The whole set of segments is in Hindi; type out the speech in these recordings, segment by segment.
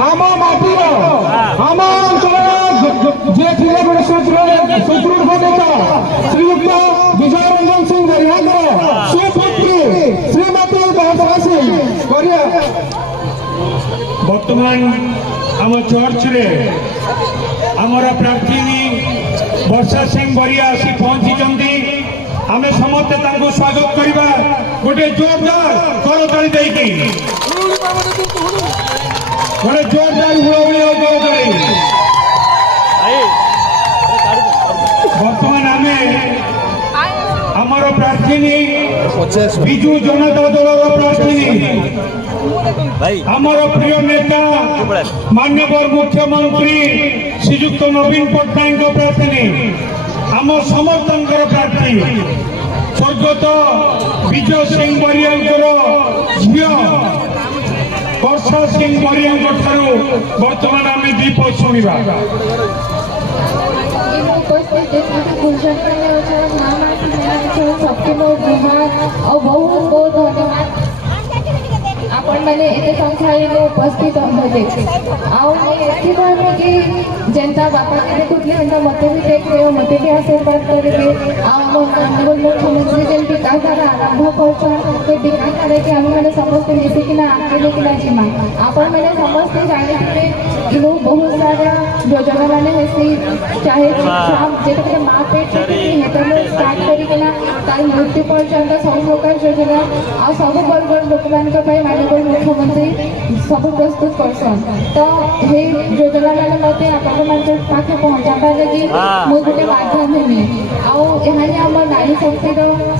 आम माटीर आम अंचल जे थे गोटे सुदृढ़ नेता श्रीयुक्त विजय रंजन सिंह बरिया सुपुत्री श्रीमती बहता सिंह बरिया बर्तमान आम चर्च रे आमर प्रार्थी वर्षा सिंह बरिया आसी पहुंची आम समस्ते स्वागत करवा गोटे जोरदार करताली देकी गोटे जोरदार हुड़हुड़ी बर्तमान आम आमर प्रार्थी विजु जनता दल प्रार्थी आमर प्रिय नेता माननीय मुख्यमंत्री श्रीयुक्त नवीन पट्टनायक प्रार्थी आम समस्त प्रार्थी स्वर्गत विजय सिंह बरिया झी वर्षा सिंह बरिया बर्तमान आम दीप शुणा सबके बहुत बहुत धन्यवाद आपण मैंने एते संख्या उपस्थित होते कहूँ कि जनता बापा के देखुले मत भी देखिए मत भी आशीर्वाद करेंगे मुख्यमंत्री जन विकास धारा आरंभ कर विकास धारा कि आम मैंने समस्ते मिसिकिना आगे लेकिन जीमा आपण मैंने समस्ते जाने इनु बहुत सारा योजना मैंने हेसी चाहे जेटे माँ पेट स्टार्ट करना तार मृत्यु पर्यंत सब प्रकार योजना आ सब वर्ग लोक मान मुख्यमंत्री सब प्रस्तुत करसन तो हे योजना मैंने मत आपण पाखे पहुँचाबा लगी मुझे गोटे माध्यम हेमी आने आम नारी शक्ति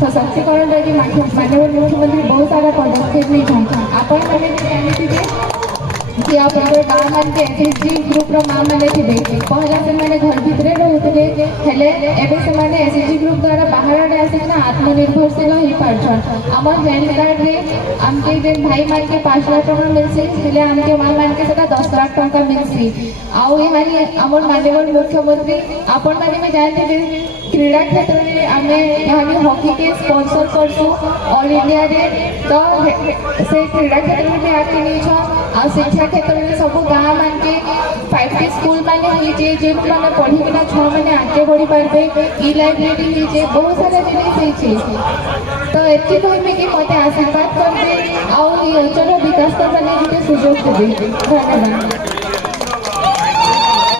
सशक्तिकरण लगी माननीय मुख्यमंत्री बहुत सारा पदक्षेप नहीं आपण मैंने जानते कि आप गाँव मान के एसएचजी ग्रुप माँ मैंने थे पहला से मैंने घर भितर रोते एवं से एसएचजी ग्रुप द्वारा बाहर आड़े आसिक आत्मनिर्भरशील हो पार्छन आम हेल्थ कार्ड रे आमके भाई मान के 5 लाख टका मिलसी आमके माँ मान के 10 लाख टका मिलसी आम माननीय मुख्यमंत्री आपण मैंने जानते क्रीड़ा क्षेत्र में आम यहाँ हॉकी के स्पॉन्सर करसु ऑल इंडिया रे तो से क्रीड़ा क्षेत्र में भी आगे नहीं आ शिक्षा क्षेत्र में सब गाँव मान के 5टी स्कूल मैंने जे मैंने पढ़ीकिना छुआ मैंने आगे बढ़ी पारे ई लाइब्रेरी होइए बहुत सारा जिनिस तो एति कहबे कि मत आशीर्वाद करते आउ अंचल विकास करने सुजोग देवे धन्यवाद।